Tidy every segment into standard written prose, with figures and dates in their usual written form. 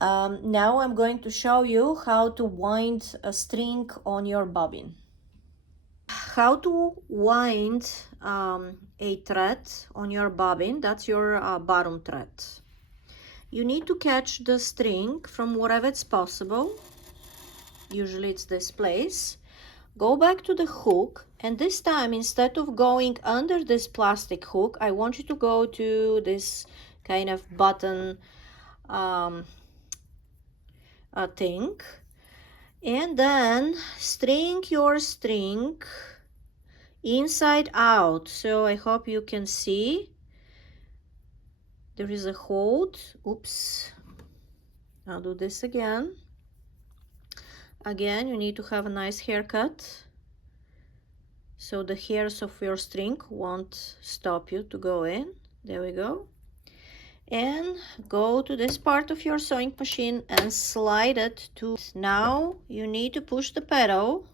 Now I'm going to show you how to wind a string on your bobbin. How to wind a thread on your bobbin, that's your bottom thread. You need to catch the string from wherever it's possible. Usually it's this place. Go back to the hook, and this time instead of going under this plastic hook, I want you to go to this kind of button thing, and then string your string inside out. So I hope you can see there is a hold. Oops, I'll do this again. Again, you need to have a nice haircut so the hairs of your string won't stop you to go in. There we go. And go to this part of your sewing machine and slide it to. Now you need to push the pedal.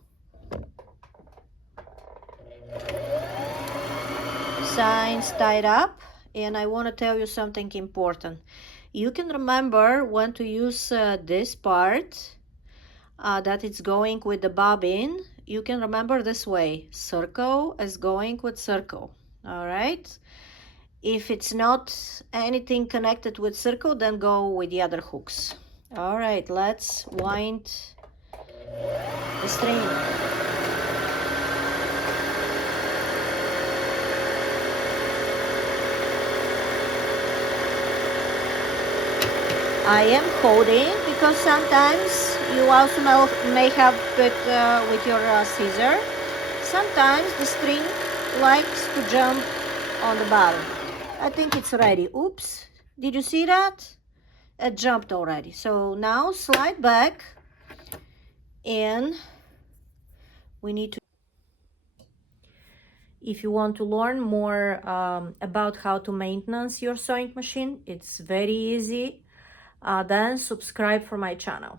Signs tied up, and I want to tell you something important. You can remember when to use this part that it's going with the bobbin. You can remember this way: circle is going with circle. All right, if it's not anything connected with circle, then go with the other hooks. All right, let's wind the string. I am holding because sometimes you also may have it with your scissor. Sometimes the string likes to jump on the bottom. I think it's ready. Oops, did you see that? It jumped already. So now slide back, and we need to. If you want to learn more about how to maintenance your sewing machine, it's very easy. Then subscribe for my channel.